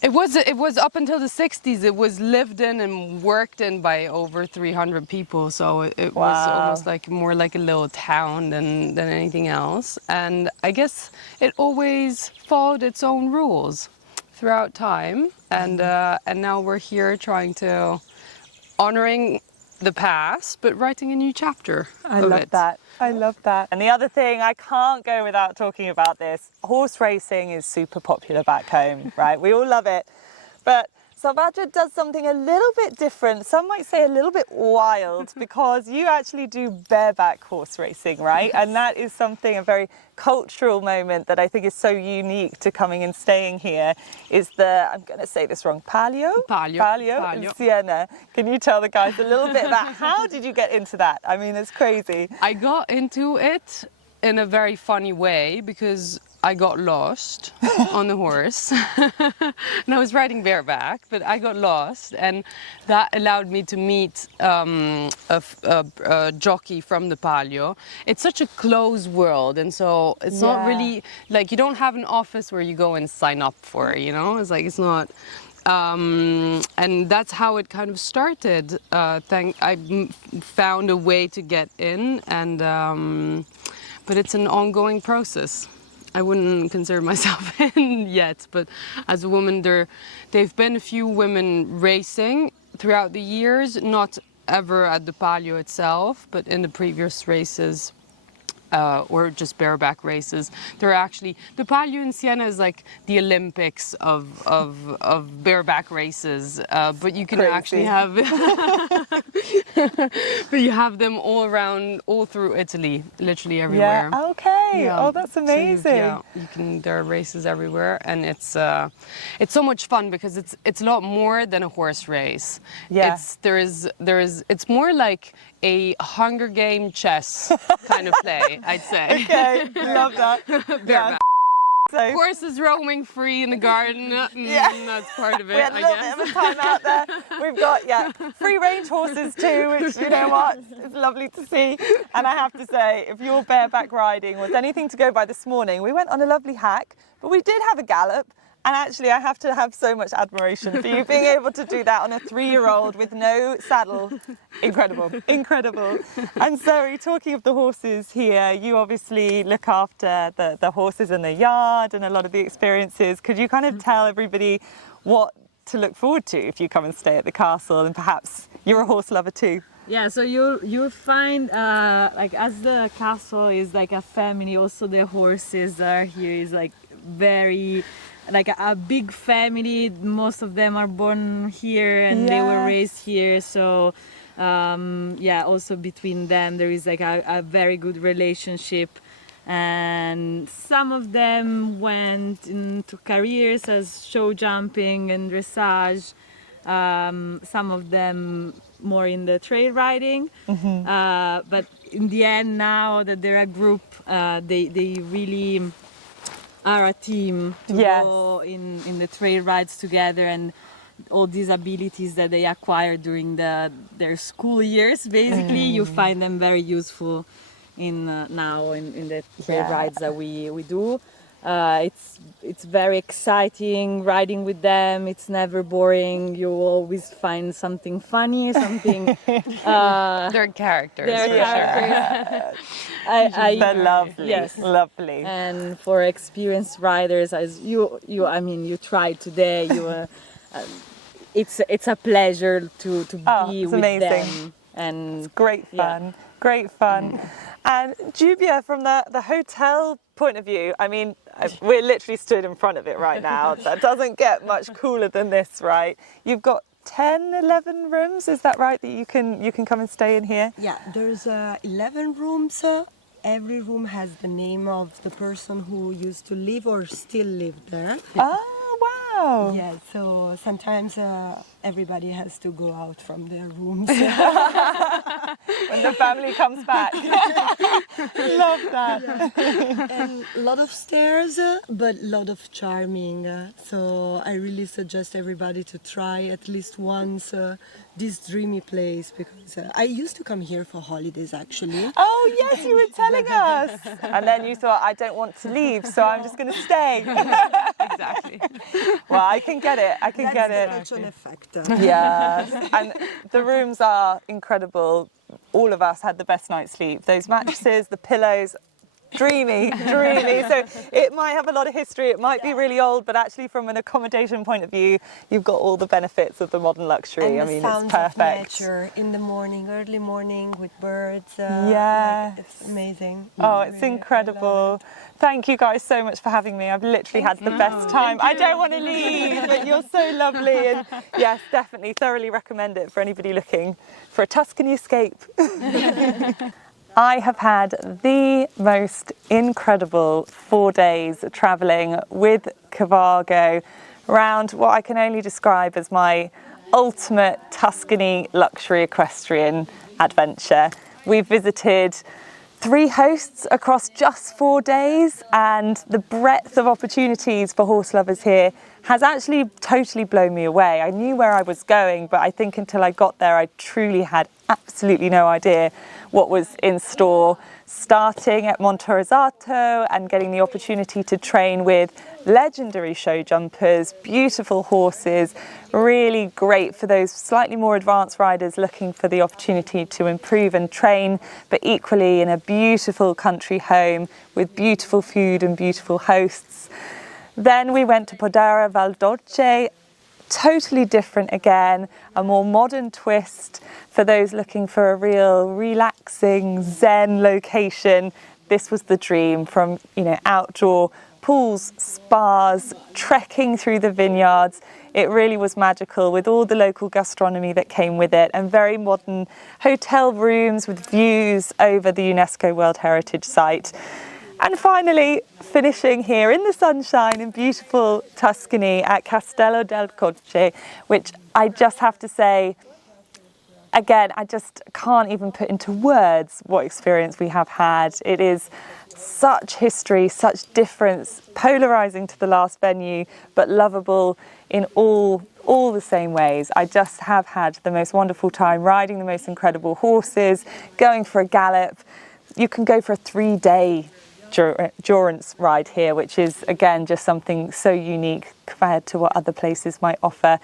It was up until the 60s. It was lived in and worked in by over 300 people. So it was almost more like a little town than anything else. And I guess it always followed its own rules throughout time. And now we're here trying to honoring the past, but writing a new chapter. I love that. I love that. And the other thing, I can't go without talking about this. Horse racing is super popular back home, right? We all love it. But Salvatore does something a little bit different. Some might say a little bit wild, because you actually do bareback horse racing, right? And that is something, a very cultural moment that I think is so unique to coming and staying here, is the, I'm going to say this wrong, Palio in Siena. Can you tell the guys a little bit about how did you get into that? I mean, it's crazy. I got into it in a very funny way because I got lost on the horse. And I was riding bareback, but I got lost, and that allowed me to meet a jockey from the Palio. It's such a closed world, and so it's not really like you don't have an office where you go and sign up for it, it's like it's not. And that's how it kind of started. I found a way to get in, and but it's an ongoing process. I wouldn't consider myself in yet, but as a woman, there've been a few women racing throughout the years, not ever at the Palio itself, but in the previous races. or just bareback races. They're actually, the Palio in Siena is like the Olympics of bareback races, but you can actually have, but you have them all around, all through Italy, literally everywhere. Yeah, okay. Yeah. Oh, that's amazing. So you can, there are races everywhere, and it's so much fun because it's a lot more than a horse race. Yeah. It's more like a Hunger Game chess kind of play, I'd say. Okay, love that. Yeah. So, Horses roaming free in the garden, that's part of it, we had a I little guess. bit of a time out there. We've got, free range horses too, which, you know what, it's lovely to see. And I have to say, if your bareback riding was anything to go by this morning, we went on a lovely hack, but we did have a gallop. And actually, I have to have so much admiration for you being able to do that on a 3-year-old with no saddle. Incredible, incredible. And so, talking of the horses here, you obviously look after the horses in the yard and a lot of the experiences. Could you kind of tell everybody what to look forward to if you come and stay at the castle, and perhaps you're a horse lover too? Yeah, so you'll find like as the castle is like a family, also the horses are here is like very like a big family. Most of them are born here and they were raised here, so also between them there is like a very good relationship, and some of them went into careers as show jumping and dressage, some of them more in the trail riding, but in the end, now that they're a group, they really are a team to go in the trail rides together, and all these abilities that they acquire during their school years, basically, you find them very useful in now in the trail rides that we do. It's very exciting riding with them. It's never boring. You always find something funny, something. They're characters. They're lovely. Yes, lovely. And for experienced riders, as you tried today. It's a pleasure to be with them. And it's great fun. Great fun. And Jubia, from the hotel point of view, I mean, we're literally stood in front of it right now. That doesn't get much cooler than this, right? You've got 10, 11 rooms, is that right, that you can come and stay in here? Yeah, there's 11 rooms. Every room has the name of the person who used to live or still live there. Oh, wow. Yeah, so sometimes everybody has to go out from their rooms. When the family comes back. Love that. Yeah. And a lot of stairs, but a lot of charming. So I really suggest everybody to try at least once this dreamy place, because I used to come here for holidays actually. Oh yes, you were telling us. And then you thought, I don't want to leave, so I'm just going to stay. Exactly. Well, I can get it. I can get it. That's an effect. Yes, and the rooms are incredible. All of us had the best night's sleep. Those mattresses, the pillows, dreamy, dreamy. So it might have a lot of history, it might be really old, but actually from an accommodation point of view, you've got all the benefits of the modern luxury. And I mean, sounds it's perfect. of nature in the morning, early morning with birds. Yes. It's amazing. Oh, it's incredible. Thank you guys so much for having me. I've literally had the best time. I don't want to leave, but you're so lovely. And yes, definitely thoroughly recommend it for anybody looking for a Tuscany escape. I have had the most incredible 4 days travelling with Cavago around what I can only describe as my ultimate Tuscany luxury equestrian adventure. We've visited 3 hosts across just 4 days, and the breadth of opportunities for horse lovers here has actually totally blown me away. I knew where I was going, but I think until I got there, I truly had absolutely no idea what was in store. Starting at Monterosato and getting the opportunity to train with legendary show jumpers, beautiful horses, really great for those slightly more advanced riders looking for the opportunity to improve and train, but equally in a beautiful country home with beautiful food and beautiful hosts. Then we went to Podere Val, totally different again, a more modern twist for those looking for a real relaxing Zen location. this was the dream, from, you know, outdoor pools, spas, trekking through the vineyards. It really was magical, with all the local gastronomy that came with it, and very modern hotel rooms with views over the UNESCO World Heritage Site. And finally, finishing here in the sunshine in beautiful Tuscany at Castello del Coche, which I just have to say, again, I just can't even put into words what experience we have had. It is such history, such difference, polarising to the last venue, but lovable in all the same ways. I just have had the most wonderful time riding the most incredible horses, going for a gallop. You can go for a 3-day endurance ride here, which is, again, just something so unique compared to what other places might offer.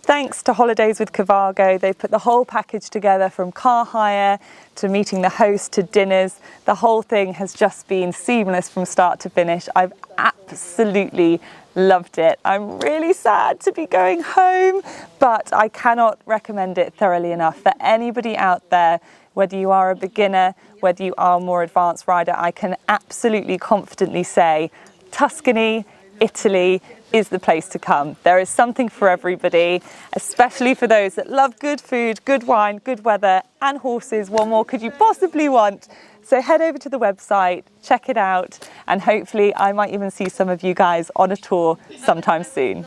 Thanks to Holidays with Cavago, they put the whole package together, from car hire to meeting the host to dinners. The whole thing has just been seamless from start to finish. I've absolutely loved it. I'm really sad to be going home, but I cannot recommend it thoroughly enough for anybody out there. Whether you are a beginner, whether you are a more advanced rider, I can absolutely confidently say Tuscany, Italy is the place to come. There is something for everybody, especially for those that love good food, good wine, good weather, and horses. What more could you possibly want? So head over to the website, check it out, and hopefully I might even see some of you guys on a tour sometime soon.